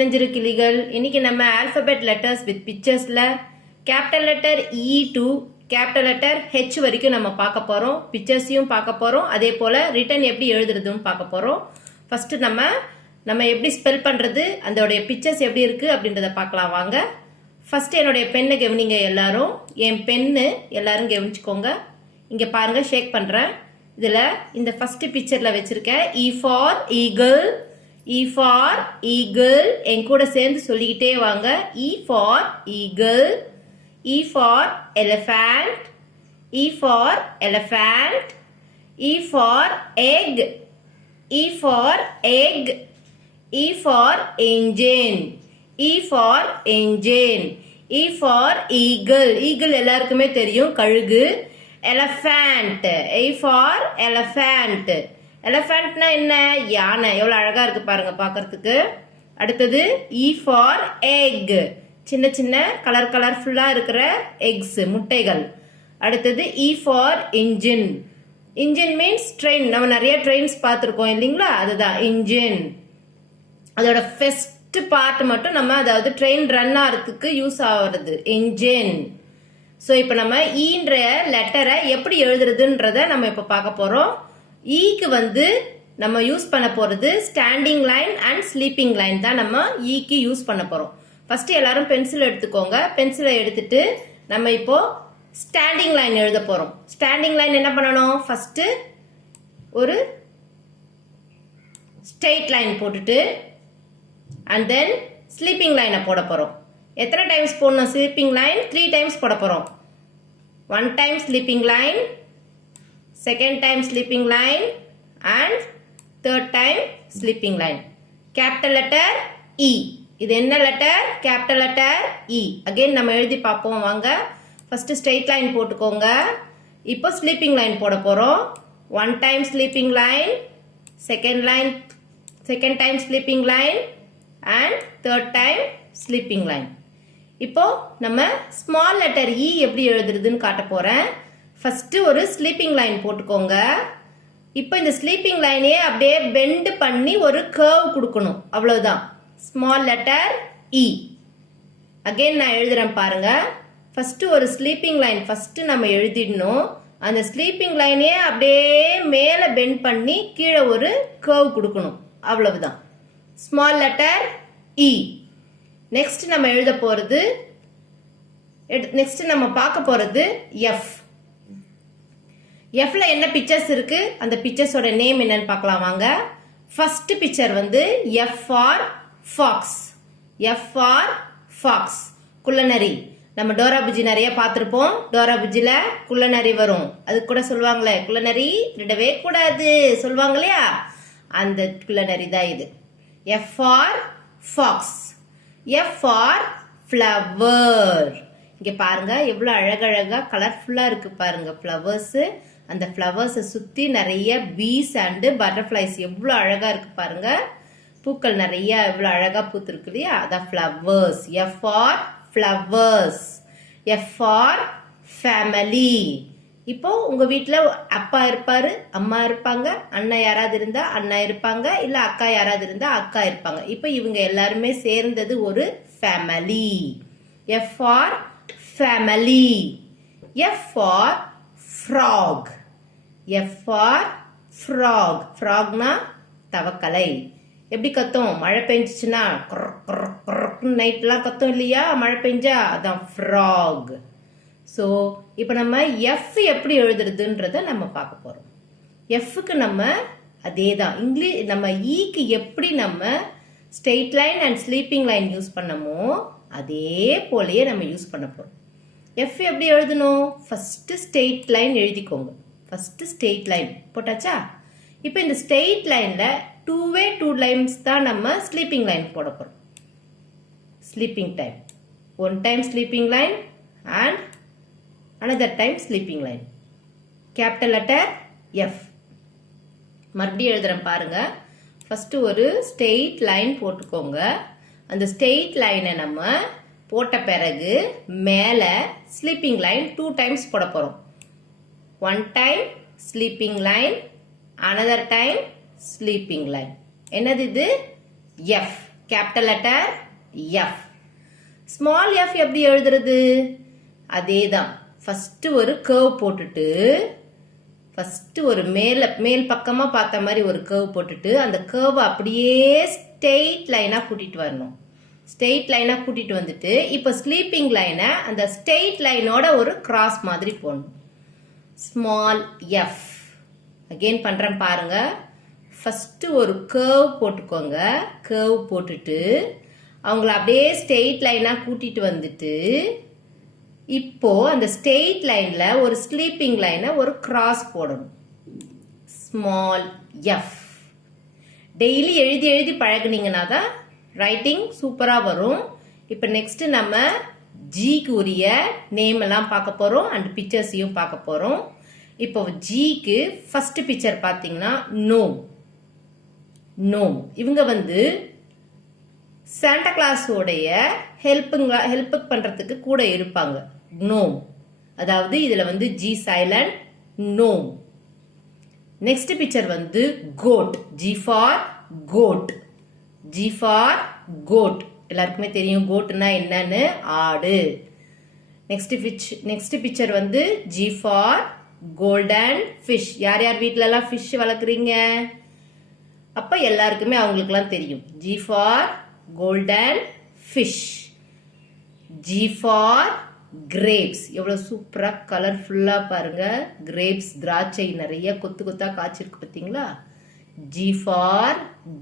நெஞ்சிரு கிளிகள் இன்னைக்கு நம்ம ஆல்பபெட் லெட்டர்ஸ் வித் பிக்சர்ஸ்ல capital letter E to capital letter H வரைக்கும் நம்ம பார்க்க போறோம். பிக்சர்ஸையும் பார்க்க போறோம். அதே போல ரிட்டன் எப்படி எழுதுறதுன்னு பார்க்க போறோம். ஃபர்ஸ்ட் நம்ம எப்படி ஸ்பெல் பண்றது, அதோடைய பிக்சர்ஸ் எப்படி இருக்கு அப்படின்றத பார்க்கலாம் வாங்க. ஃபர்ஸ்ட் என்னுடைய பெண்ணை கவனிங்க எல்லாரும். என் பெண்ணு எல்லாரும் கவனிச்சுக்கோங்க. இங்க பாருங்க, ஷேக் பண்றேன். இதுல இந்த ஃபர்ஸ்ட் பிக்சர்ல வச்சிருக்கேன் E for eagle. E for eagle என் கூட சேர்ந்து சொல்லிக்கிட்டே வாங்க. E for eagle, E for elephant, E for elephant, E for egg, E for egg, E for engine, E for engine, E for eagle. eagle எல்லாருக்குமே தெரியும், கழுகு. elephant, E for elephant. எலஃபண்ட்னா என்ன? யானை. எவ்வளவு அழகா இருக்கு பாருங்க பார்க்கிறதுக்கு. அடுத்தது இ ஃபார் எக், சின்ன சின்ன கலர்ஃபுல்லா இருக்கிற எக்ஸ், முட்டைகள். அடுத்தது E for engine. Engine means train. நம்ம நிறைய ட்ரெயின்ஸ் பார்த்துருக்கோம் இல்லைங்களா, அதுதான் இன்ஜின். அதோட ஃபர்ஸ்ட் பார்ட் மட்டும் நம்ம, அதாவது ட்ரெயின் ரன் ஆகிறதுக்கு யூஸ் ஆகுறது இன்ஜின். ஸோ இப்போ நம்ம ஈன்ற லெட்டரை எப்படி எழுதுறதுன்றத நம்ம இப்போ பார்க்க போறோம். ஈக்கு நம்ம யூஸ் பண்ண போறது standing line and sleeping line தான் நம்ம ஈக்கு யூஸ் பண்ண போறோம். ஃபர்ஸ்ட் எல்லாரும் பென்சில் எடுத்துக்கோங்க. பென்சிலை எடுத்துட்டு நம்ம இப்போ ஸ்டாண்டிங் லைன் எழுத போறோம். ஸ்டாண்டிங் லைன் என்ன பண்ணணும்? ஃபர்ஸ்ட் ஒரு ஸ்ட்ரெயிட் லைன் போட்டுட்டு அண்ட் தென் ஸ்லீப்பிங் லைனை போட போறோம். எத்தனை டைம்ஸ் போடணும் ஸ்லீப்பிங் லைன்? 3 டைம்ஸ் போட போறோம். 1 time sleeping line, second time sleeping line and third time sleeping line. Capital letter E. இது என்ன letter? Capital letter E. again நம்ம எழுதி பார்ப்போம் வாங்க. ஃபர்ஸ்ட் ஸ்ட்ரெயிட் லைன் போட்டுக்கோங்க. இப்போ ஸ்லீப்பிங் லைன் போட போறோம். 1 time sleeping line, second time sleeping line and third time sleeping line. இப்போ நம்ம ஸ்மால் லெட்டர் E எப்படி எழுதுறதுன்னு காட்ட போறேன். ஃபர்ஸ்ட் ஒரு ஸ்லீப்பிங் லைன் போட்டுக்கோங்க. இப்போ இந்த ஸ்லீப்பிங் லைனே அப்படியே பெண்ட் பண்ணி ஒரு கர்வ் கொடுக்கணும், அவ்வளவுதான். Small letter E. அகைன் நான் எழுதுறேன் பாருங்க. ஃபர்ஸ்ட் ஒரு ஸ்லீப்பிங் லைன் ஃபர்ஸ்ட் நம்ம எழுதிடணும். அந்த ஸ்லீப்பிங் லைனே அப்படியே மேல பெண்ட் பண்ணி கீழே ஒரு கர்வ் கொடுக்கணும், அவ்வளவுதான். Small letter E. நெக்ஸ்ட் நம்ம எழுத போறது, நெக்ஸ்ட் நம்ம பார்க்க போறது எஃப். எஃப்ல என்ன பிக்சர்ஸ் இருக்கு, அந்த பிக்சர்ஸோட நேம் என்னன்னு பார்க்கலாம் வாங்க. First picture F for fox. F for fox, குள்ளநரி. நம்ம டோரா புஜ்ஜி நிறைய பார்த்திருப்போம். டோரா புஜ்ஜில குள்ளநரி வரும். அது கூட சொல்லுவாங்களே, குள்ளநரி திருடவே கூடாது சொல்லுவாங்க இல்லையா, அந்த குள்ளநரி தான் இது. F for fox. F for flower. இங்க பாருங்க எவ்வளவு அழகழகா கலர்ஃபுல்லா இருக்கு பாருங்க ஃப்ளவர்ஸ். அந்த ஃப்ளவர்ஸை சுத்தி நிறைய பீஸ் அண்ட் பட்டர்ஃபிளைஸ் எவ்வளவு அழகா இருக்கு பாருங்க. பூக்கள் நிறைய எவ்வளவு அழகா பூத்திருக்கு இல்லையா, அதான் flowers. F for flowers. F for family. இப்போ உங்க வீட்டுல அப்பா இருப்பாரு, அம்மா இருப்பாங்க, அண்ணா யாராவது இருந்தா அண்ணா இருப்பாங்க, இல்ல அக்கா யாராவது இருந்தா அக்கா இருப்பாங்க. இப்போ இவங்க எல்லாருமே சேர்ந்தது ஒரு family. F for family. F for frog. F for frog. frog na தவக்கலை. எப்படி கத்தும்? மழை பெஞ்சிச்சுன்னா நைட்லாம் கத்தும் இல்லையா, மழை பெஞ்சா, அதான் frog. ஸோ இப்போ நம்ம எஃப் எப்படி எழுதுறதுன்றத நம்ம பார்க்க போறோம். எஃப்க்கு நம்ம அதே தான் இங்கிலீஷ், நம்ம ஈக்கு எப்படி நம்ம straight line and sleeping line use பண்ணமோ அதே போலயே நம்ம யூஸ் பண்ண போறோம். எஃப் எப்படி எழுதணும்? ஃபர்ஸ்ட் ஸ்ட்ரெயிட் லைன் எழுதிக்கோங்க. ஃபர்ஸ்ட் ஸ்ட்ரெயிட் லைன் போட்டாச்சா? இப்போ இந்த ஸ்ட்ரெயிட் லைன்ல 2 லைன்ஸ் தான் நம்ம ஸ்லீப்பிங் லைன் போட போறோம். Sleeping time 1 time sleeping line and another time sleeping line. Capital letter F. மறுபடியும் எழுதுறேன் பாருங்க. ஃபர்ஸ்ட் ஒரு ஸ்ட்ரெயிட் லைன் போட்டுக்கோங்க. அந்த ஸ்ட்ரெயிட் லைனை நம்ம போட்ட பிறகு மேல ஸ்லீப்பிங் லைன் 2 டைம்ஸ் போட போறோம். 1 time sleeping line, another time sleeping line. என்னது இது? F. Capital letter F. Small F எப்படி எழுதுறது? அதேதான். ஃபர்ஸ்ட் ஒரு கர்வ் போட்டுட்டு ஃபர்ஸ்ட் ஒரு மேல் பக்கமா பார்த்த மாதிரி ஒரு கர்வ் போட்டுட்டு அந்த கர்வ் அப்படியே ஸ்ட்ரெயிட் லைனா கூட்டிட்டு வரணும். ஸ்ட்ரெயிட் லைனா கூட்டிட்டு வந்துட்டு இப்போ ஸ்லீப்பிங் லைனை அந்த ஸ்ட்ரெயிட் லைனோட ஒரு கிராஸ் மாதிரி போடணும். Small F. அகெயின் பண்றேன் பாருங்க. ஃபர்ஸ்ட் ஒரு கர்வ் போட்டுக்கோங்க. கர்வ் போட்டுட்டு அவங்கள அப்படியே ஸ்ட்ரெயிட் லைனா கூட்டிட்டு வந்துட்டு இப்போ அந்த ஸ்ட்ரெயிட் லைன்ல ஒரு ஸ்லீப்பிங் லைனை ஒரு கிராஸ் போடணும். Small F. டெய்லி எழுதி எழுதி பழகுனீங்கன்னா தான் ரைட்டிங் சூப்பரா வரும். இப்போ நெக்ஸ்ட் நம்ம ஜிக்கு உரிய நேம் எல்லாம் பார்க்க போறோம் அண்ட் பிக்சர்ஸையும் பார்க்க போறோம். இப்போ ஜிக்கு ஃபர்ஸ்ட் பிக்சர் பார்த்தீங்கன்னா நோம். நோம் இவங்க வந்து சாண்டா கிளாஸோடைய ஹெல்ப் பண்றதுக்கு கூட இருப்பாங்க. gnome. அதாவது இதுல வந்து G silent. gnome. Next picture வந்து goat. G for goat. G for goat. எல்லாருக்குமே தெரியும் goatனா என்னன்னு, ஆடு. நெக்ஸ்ட் பிக்சர் வந்து G for golden fish. யார் யார் வீட்ல எல்லாம் fish வளர்க்குறீங்க? அப்ப எல்லாருக்குமே அவங்களுக்குலாம் தெரியும். G for golden fish. G for grapes. எவ்வளவு சூப்பரா கலர்ஃபுல்லா பாருங்க. grapes திராட்சை நிறைய கொத்து கொத்தா காய்ச்சிருக்கு பாத்தீங்களா? G for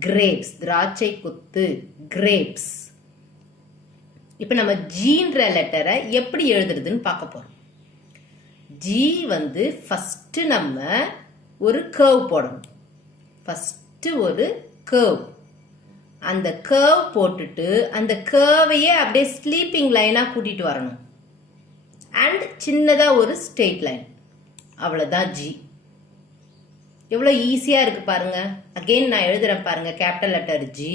grapes. திராட்சை கொத்து grapes. இப்போ நம்ம ஜீன்ற லெட்டரை எப்படி எழுதுறதுன்னு பார்க்க போறோம். ஜி வந்து ஃபர்ஸ்ட் நம்ம ஒரு கர்வ் போடணும். ஃபர்ஸ்ட் ஒரு கர்வ். அந்த கர்வ் போட்டுட்டு அந்த கர்வையே அப்படியே ஸ்லீப்பிங் லைனா கூட்டிட்டு வரணும். அண்ட் சின்னதா ஒரு ஸ்ட்ரெயிட் லைன். அவ்வளவுதான் ஜி. எவ்வளவு ஈஸியா இருக்கு பாருங்க. அகைன் நான் எழுதுறேன் பாருங்க. Capital letter G.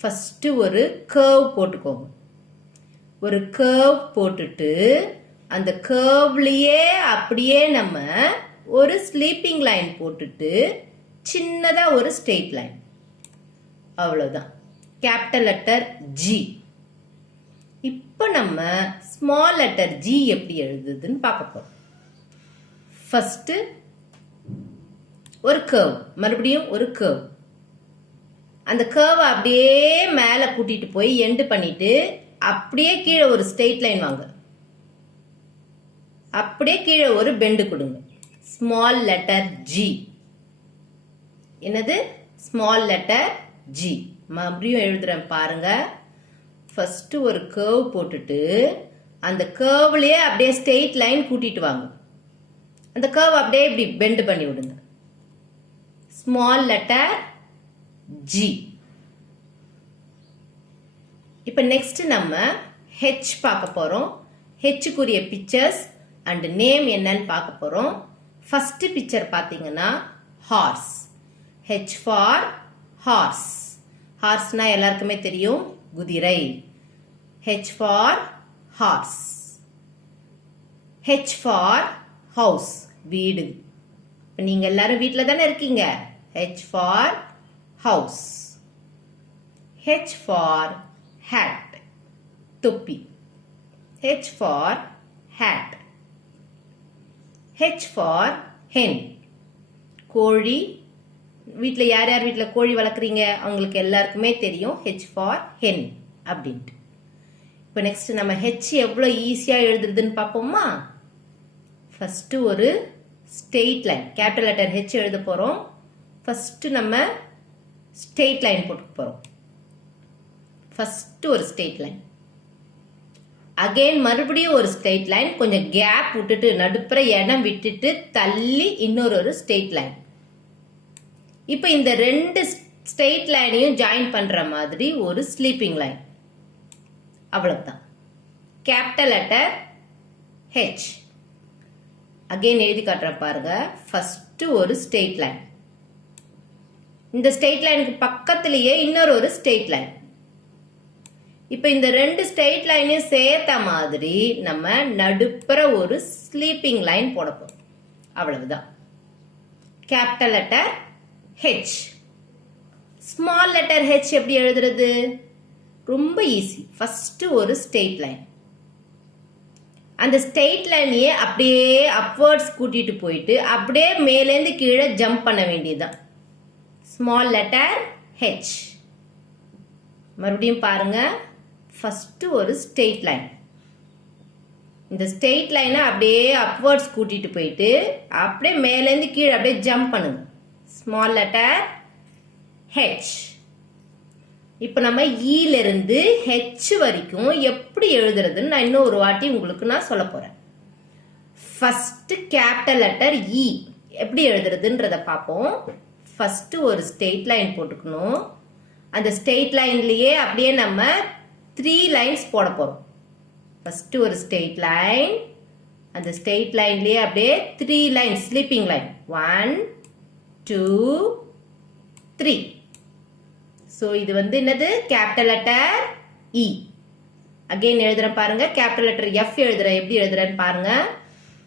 ஃபர்ஸ்ட் ஒரு கர்வ் போட்டுக்கோங்க. ஒரு கர்வ் போட்டுட்டு அந்த கர்வ்லயே அப்படியே நம்ம ஒரு ஸ்லீப்பிங் லைன் போட்டுட்டு சின்னதா ஒரு ஸ்ட்ரெயிட் லைன். அவ்வளவுதான். Capital letter G. இப்போ நம்ம ஸ்மால் லெட்டர் ஜி எப்படி எழுதுதுன்னு பார்க்க போறோம். ஃபர்ஸ்ட் ஒரு கர்வ். மறுபடியும் ஒரு கர்வ். அந்த கர்வ் அப்படியே மேல கூட்டிட்டு போய் எண்ட் பண்ணிட்டு அப்படியே கீழே ஒரு ஸ்ட்ரெயிட் லைன் வாங்க. அப்படியே கீழே ஒரு பெண்டு கொடுங்க. Small letter G. என்னது? Small letter G. மறுபடியும் எழுதுறேன் பாருங்க. ஃபர்ஸ்ட் ஒரு கர்வ் போட்டுட்டு அந்த கர்வ்லயே அப்படியே ஸ்ட்ரெயிட் லைன் கூட்டிட்டு வாங்க. அந்த கர்வ் அப்படியே இப்படி பெண்ட் பண்ணி விடுங்க. Small letter G. இப்ப நெக்ஸ்ட் நம்ம ஹெச் பார்க்க போறோம். ஹெச்சுக்குரிய பிக்சர்ஸ் அண்ட் நேம் என்னன்னு பார்க்க போறோம். ஃபர்ஸ்ட் பிக்சர் பாத்தீங்கன்னா ஹார்ஸ். H for horse. ஹார்ஸ்னா எல்லாருக்குமே தெரியும், குதிரை. H for horse. H for house, வீடு. நீங்க எல்லாரும் வீட்டில் தானே இருக்கீங்க. H for house. H for hat, தொப்பி. H for hat. H for hen, கோழி. வீட்டில் யார் யார் வீட்டில் கோழி வளர்க்குறீங்க அவங்களுக்கு எல்லாருக்குமே தெரியும் ஹெச் ஃபார் ஹென் அப்படின்ட்டு. இப்போ நெக்ஸ்ட் நம்ம ஹெச் எவ்வளோ ஈஸியாக எழுதுறதுன்னு பார்ப்போமா? ஃபர்ஸ்ட் ஒரு straight line. Capital letter H எழுத போகிறோம். ஃபர்ஸ்ட் நம்ம ஸ்ட்ரெயிட் லைன் போட்டு போகிறோம். ஃபர்ஸ்ட் ஒரு ஸ்ட்ரெயிட் லைன். அகைன் மறுபடியும் ஒரு ஸ்ட்ரெயிட் லைன். கொஞ்சம் கேப் விட்டுட்டு நடுப்புற இடம் விட்டுட்டு தள்ளி இன்னொரு ஸ்ட்ரெயிட் லைன். இப்போ இந்த ரெண்டு ஸ்ட்ரெயிட் லைனையும் ஜாயின் பண்ற மாதிரி ஒரு ஸ்லீப்பிங் லைன். அவ்வளவுதான். Capital letter H. அகைன் எழுதி காட்டுற பாருங்க. ஃபர்ஸ்ட் ஒரு ஸ்ட்ரெயிட் லைன். இந்த ஸ்ட்ரெயிட் லைனுக்கு பக்கத்திலேயே இன்னொரு ஸ்ட்ரெயிட் லைன். இப்ப இந்த ரெண்டு ஸ்ட்ரெயிட் லைனையும் சேர்த்த மாதிரி நம்ம நடுப்புற ஒரு ஸ்லீப்பிங் லைன் போட போறோம். அவ்வளவுதான். Capital letter H. Small letter H எப்படி எழுதுறது? ரொம்ப ஈஸி. ஃபர்ஸ்ட் ஒரு ஸ்ட்ரெயிட் லைன், அந்த ஸ்ட்ரெயிட் லைனையே அப்படியே அப்வர்ட்ஸ் கூட்டிட்டு போயிட்டு அப்படியே மேலேருந்து கீழே ஜம்ப் பண்ண வேண்டியதுதான். Small letter H. மறுபடியும் பாருங்க. ஃபர்ஸ்ட் ஒரு ஸ்ட்ரெயிட் லைன், இந்த ஸ்ட்ரெயிட் லைனை அப்படியே அப்வர்ட்ஸ் கூட்டிட்டு போயிட்டு அப்படியே மேலேருந்து கீழே அப்படியே ஜம்ப் பண்ணுங்க. Small letter H. இப்போ நம்ம ஈல இருந்து ஹெச் வரைக்கும் எப்படி எழுதுறதுன்னு நான் இன்னும் ஒரு வாட்டி உங்களுக்கு நான் சொல்ல போறேன். ஃபர்ஸ்ட் கேபிட்டல் லெட்டர் இ எப்படி எழுதுறதுன்றத பார்ப்போம். ஃபர்ஸ்ட் ஒரு ஸ்ட்ரெயிட் லைன் போட்டுக்கணும். அந்த ஸ்ட்ரெயிட் லைன்லயே அப்படியே நம்ம 3 லைன்ஸ் போட போறோம். ஃபர்ஸ்ட் ஒரு ஸ்ட்ரெயிட் லைன், அந்த ஸ்ட்ரெயிட் லைன்லயே அப்படியே 3 லைன்ஸ், ஸ்லீப்பிங் லைன். 1 2 3. ஸோ இது வந்து என்னது? கேபிட்டல் லெட்டர் இ. அகைன் எழுதுறேன் பாருங்க. கேபிட்டல் லெட்டர் எஃப் எழுதுறேன். எப்படி எழுதுறேன்னு பாருங்க.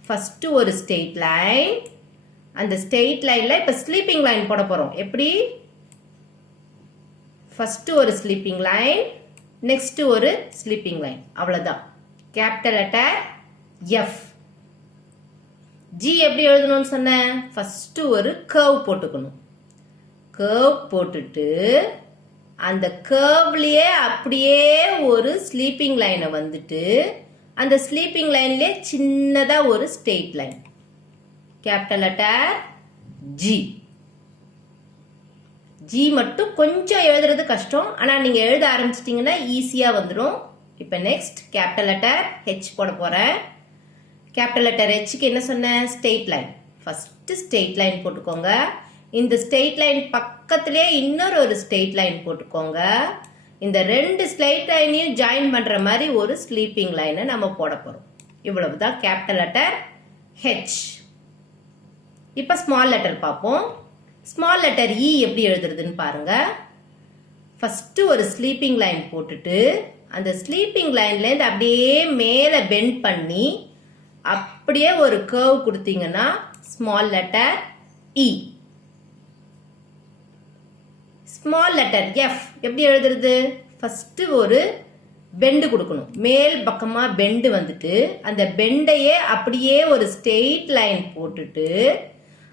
ஃபர்ஸ்ட் ஒரு ஸ்ட்ரெயிட் லைன், அந்த ஸ்ட்ரெயிட் லைன்ல இப்ப ஸ்லீப்பிங் லைன் போட போறோம். எப்படி? ஃபர்ஸ்ட் ஒரு ஸ்லீப்பிங் லைன், நெக்ஸ்ட் ஒரு ஸ்லீப்பிங் லைன். அவ்வளவுதான். Capital letter F. ஜி எப்படி எழுதணும்னு சொன்னேன்? ஃபர்ஸ்ட் ஒரு கர்வ் போட்டுக்கணும். கர்வ் போட்டுட்டு அந்த கர்வ்லயே அப்படியே ஒரு ஸ்லீப்பிங் லைனை வந்துட்டு அந்த ஸ்லீப்பிங் லைன்லயே சின்னதா ஒரு straight line. Capital letter G. G மட்டும் கொஞ்சம் எழுதுறது கஷ்டம், ஆனா நீங்க எழுத ஆரம்பிச்சிட்டீங்கன்னா ஈஸியா வந்துடும். இப்ப நெக்ஸ்ட் கேபிட்டல் லெட்டர் ஹெச் போட போறேன். கேபிட்டல் லெட்டர் ஹெச்க்கு என்ன சொன்னேன்? Straight line. First straight line போட்டுக்கோங்க. இந்த ஸ்ட்ரெயிட் லைன் பக்கத்திலே இன்னொரு ஒரு ஸ்ட்ரெயிட் லைன் போட்டுக்கோங்க. இந்த 2 ஸ்ட்ரெயிட் லைனையும் ஜாயின் பண்ற மாதிரி ஒரு ஸ்லீப்பிங் லைனை நம்ம போட போறோம். இவ்வளவுதான் கேபிட்டல் லெட்டர் ஹெச். இப்ப ஸ்மால் லெட்டர் பார்ப்போம். ஸ்மால் லெட்டர் இ எப்படி எழுதுறதுன்னு பாருங்க. ஃபர்ஸ்ட் ஒரு ஸ்லீப்பிங் லைன் போட்டுட்டு அந்த ஸ்லீப்பிங் லைன்ல இருந்து அப்படியே மேல பெண்ட் பண்ணி அப்படியே ஒரு கர்வ் கொடுத்தீங்கன்னா small letter E. Small letter F எப்படி எழுதுறது? ஃபர்ஸ்ட் ஒரு பெண்டு கொடுக்கணும். மேல் பக்கமா பெண்டு வந்துட்டு அந்த பெண்டையே அப்படியே ஒரு ஸ்ட்ரெயிட் லைன் போட்டுட்டு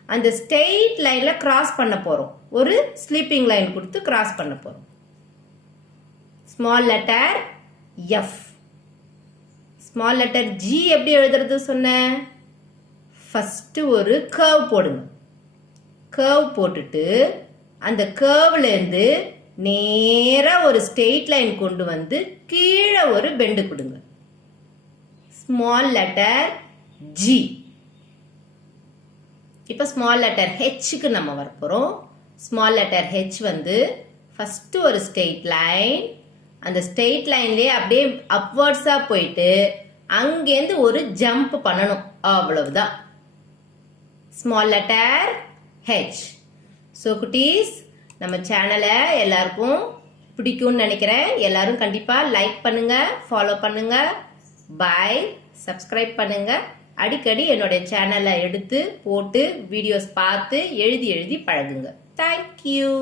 அந்த ஸ்ட்ரெயிட் லைன்ல கிராஸ் பண்ண போறோம். ஒரு ஸ்லீப்பிங் லைன் கொடுத்து கிராஸ் பண்ண போறோம். Small letter F. Small letter G எப்படி எழுதுறது சொன்னேன்? ஃபர்ஸ்ட் ஒரு கர்வ் போடுங்க. கர்வ் போட்டுட்டு அந்த கர்வ்ல இருந்து நேரா ஒரு ஸ்ட்ரெயிட் லைன் கொண்டு வந்து கீழே ஒரு பெண்டு கொடுங்க. Small letter G. இப்ப ஸ்மால் லெட்டர் ஹெச்க்கு நம்ம வரப்போறோம். ஸ்மால் லெட்டர் ஹெச் வந்து ஃபர்ஸ்ட் ஒரு ஸ்ட்ரெயிட் லைன், அந்த ஸ்ட்ரெயிட் லைன்லயே அப்படியே அப்வர்ட்ஸா போயிட்டு அங்கேருந்து ஒரு ஜம்ப் பண்ணணும். அவ்வளவுதான் ஸ்மால் லெட்டர் ஹெச். ஸோ குட்டீஸ், நம்ம சேனலை எல்லாருக்கும் பிடிக்கும்னு நினைக்கிறேன். எல்லாரும் கண்டிப்பா லைக் பண்ணுங்க, ஃபாலோ பண்ணுங்க, பாய், சப்ஸ்கிரைப் பண்ணுங்க. அடிக்கடி என்னுடைய சேனலை எடுத்து போட்டு வீடியோஸ் பார்த்து எழுதி பழகுங்க. தேங்க்யூ.